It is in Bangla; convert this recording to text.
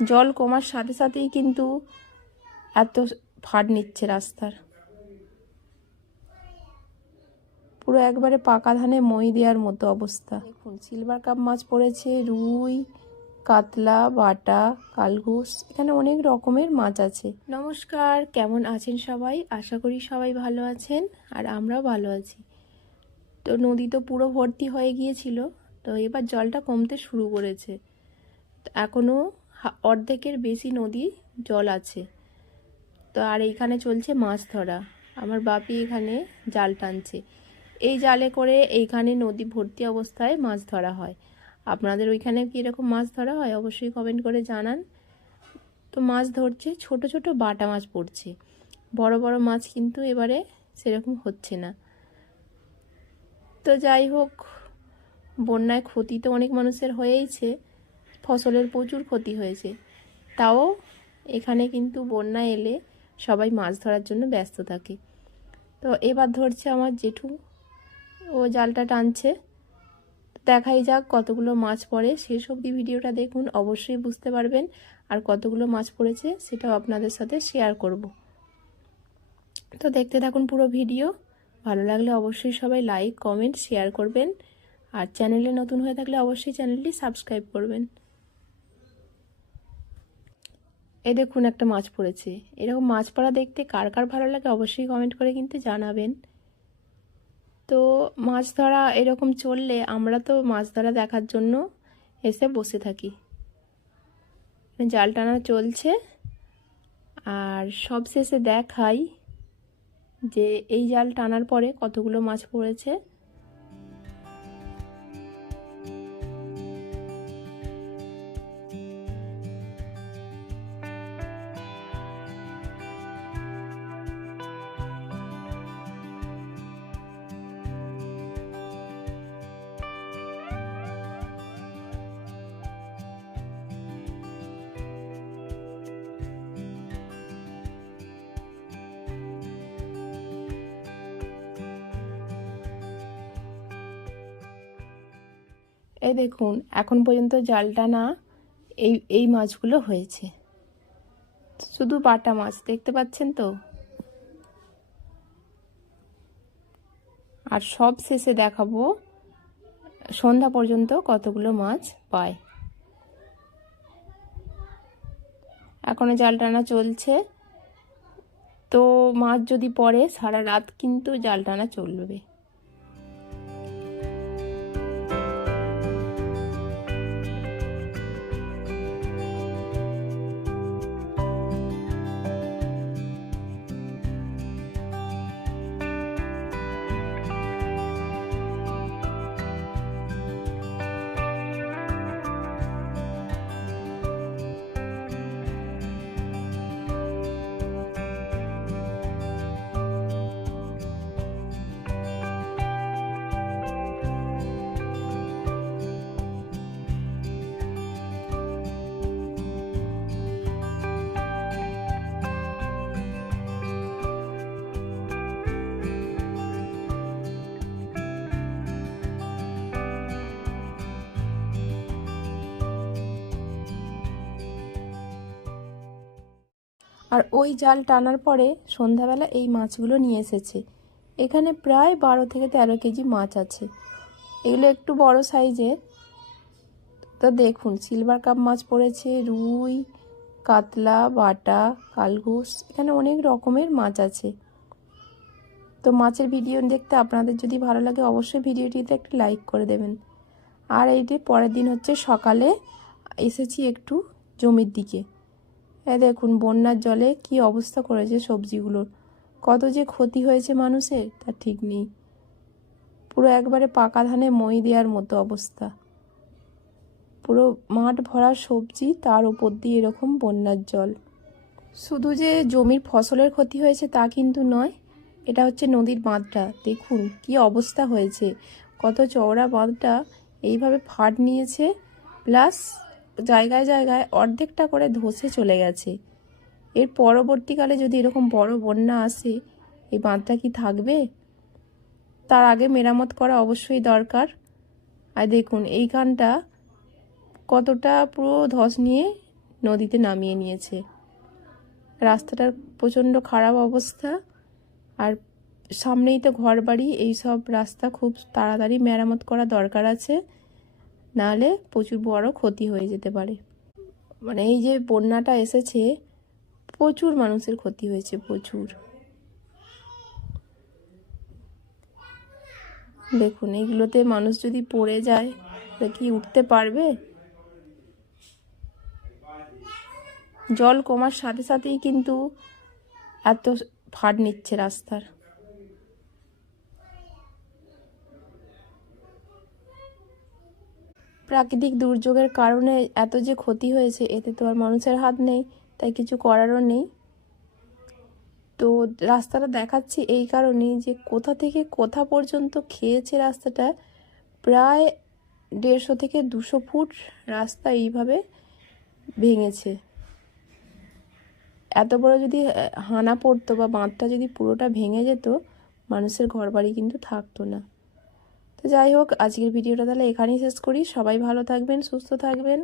জল কমার সাথে সাথেই কিন্তু এত ফাট নিচ্ছে রাস্তার। পুরো একবারে পাকা ধানে মই দেওয়ার মতো অবস্থা। দেখুন সিলভার কাপ মাছ পড়েছে, রুই, কাতলা, বাটা, কালঘোষ, এখানে অনেক রকমের মাছ আছে। নমস্কার, কেমন আছেন সবাই? আশা করি সবাই ভালো আছেন আর আমরাও ভালো আছি। তো নদী তো পুরো ভর্তি হয়ে গিয়েছিল, তো এবার জলটা কমতে শুরু করেছে। এখনও অর্ধেকের বেশি নদী জল আছে। তো আর এইখানে চলছে মাছ ধরা। আমার বাপি এখানে জাল টানছে। এই জালে করে এইখানে নদী ভর্তি অবস্থায় মাছ ধরা হয়। আপনাদের ওইখানে কি এরকম মাছ ধরা হয় অবশ্যই কমেন্ট করে জানান। তো মাছ ধরছে, ছোট ছোট বাটা মাছ পড়ছে, বড় বড় মাছ কিন্তু এবারে সেরকম হচ্ছে না। তো যাই হোক, বন্যায় ক্ষতি তো অনেক মানুষের হয়েইছে, ফসলের প্রচুর ক্ষতি হয়েছে। তাও এখানে কিন্তু বন্যা এলে সবাই মাছ ধরার জন্য ব্যস্ত থাকে। তো এবার ধরছে আমার জেঠু, ও জালটা টানছে। দেখাই যাক কতগুলো মাছ পড়ে। শেষ অবধি ভিডিওটা দেখুন, অবশ্যই বুঝতে পারবেন। আর কতগুলো মাছ পড়েছে সেটাও আপনাদের সাথে শেয়ার করব। তো দেখতে থাকুন পুরো ভিডিও। ভালো লাগলে অবশ্যই সবাই লাইক, কমেন্ট, শেয়ার করবেন। আর চ্যানেলে নতুন হয়ে থাকলে অবশ্যই চ্যানেলটি সাবস্ক্রাইব করবেন। এই দেখুন একটা মাছ পড়েছে। এরকম মাছ পড়া দেখতে কার কার ভালো লাগে অবশ্যই কমেন্ট করে কিন্তু জানাবেন। তো মাছ ধরা এরকম চললে আমরা তো মাছ ধরা দেখার জন্য এসে বসে থাকি। জাল টানা চলছে আর সব শেষে দেখাই যে এই জাল টানার পরে কতগুলো মাছ পড়েছে। এই দেখুন এখন পর্যন্ত জাল টানা এই মাছগুলো হয়েছে, শুধু বাটা মাছ দেখতে পাচ্ছেন তো। আর সব শেষে দেখাবো সন্ধ্যা পর্যন্ত কতগুলো মাছ পায়। এখনো জাল টানা চলছে। তো মাছ যদি পড়ে সারা রাত কিন্তু জাল টানা চলবে। আর ওই জাল টানার পরে সন্ধ্যাবেলা এই মাছগুলো নিয়ে এসেছে। এখানে প্রায় 12 থেকে 13 কেজি মাছ আছে। এগুলো একটু বড় সাইজের। তো দেখুন সিলভার কাপ মাছ পড়েছে, রুই, কাতলা, বাটা, কালঘোষ, এখানে অনেক রকমের মাছ আছে। তো মাছের ভিডিও দেখতে আপনাদের যদি ভালো লাগে অবশ্যই ভিডিওটিতে একটু লাইক করে দেবেন। আর এইটি পরের দিন হচ্ছে সকালে এসেছি একটু জমির দিকে। দেখুন বন্যার জলে কি অবস্থা করেছে সবজিগুলোর, কত যে ক্ষতি হয়েছে মানুষের তা ঠিক নেই। পুরো একবারে পাকা ধানে মই দেওয়ার মতো অবস্থা। পুরো মাঠ ভরা সবজি, তার উপর দিয়ে এরকম বন্যার জল। শুধু যে জমির ফসলের ক্ষতি হয়েছে তা কিন্তু নয়, এটা হচ্ছে নদীর বাঁধটা। দেখুন কি অবস্থা হয়েছে, কত চওড়া বাঁধটা এইভাবে ফাট নিয়েছে, প্লাস জায়গায় জায়গায় অর্ধেকটা করে ধসে চলে গেছে। এর পরবর্তীকালে যদি এরকম বড় বন্যা আসে এই বাঁধটা কি থাকবে? তার আগে মেরামত করা অবশ্যই দরকার। আর দেখুন এইখানটা কতটা পুরো ধস নিয়ে নদীতে নামিয়ে নিয়েছে। রাস্তাটার প্রচণ্ড খারাপ অবস্থা, আর সামনেই তো ঘর বাড়ি, এইসব রাস্তা খুব তাড়াতাড়ি মেরামত করা দরকার আছে, নাহলে প্রচুর বড় ক্ষতি হয়ে যেতে পারে। মানে এই যে বন্যাটা এসেছে, প্রচুর মানুষের ক্ষতি হয়েছে, প্রচুর। দেখুন, এইগুলোতে মানুষ যদি পড়ে যায় তা কি উঠতে পারবে? জল কমার সাথে সাথেই কিন্তু এত ফাট নিচ্ছে রাস্তার। প্রাকৃতিক দুর্যোগের কারণে এত যে ক্ষতি হয়েছে, এতে তো আর মানুষের হাত নেই, তাই কিছু করারও নেই। তো রাস্তাটা দেখাচ্ছি এই কারণেই যে কোথা থেকে কোথা পর্যন্ত খেয়েছে রাস্তাটা, প্রায় 150 থেকে 200 ফুট রাস্তা এইভাবে ভেঙেছে। এত বড় যদি হানা পড়তো বা বাঁধটা যদি পুরোটা ভেঙে যেত, মানুষের ঘরবাড়ি কিন্তু থাকতো না। তো যাই হোক, আজকের ভিডিওটা তাহলে এখানেই শেষ করি। সবাই ভালো থাকবেন, সুস্থ থাকবেন।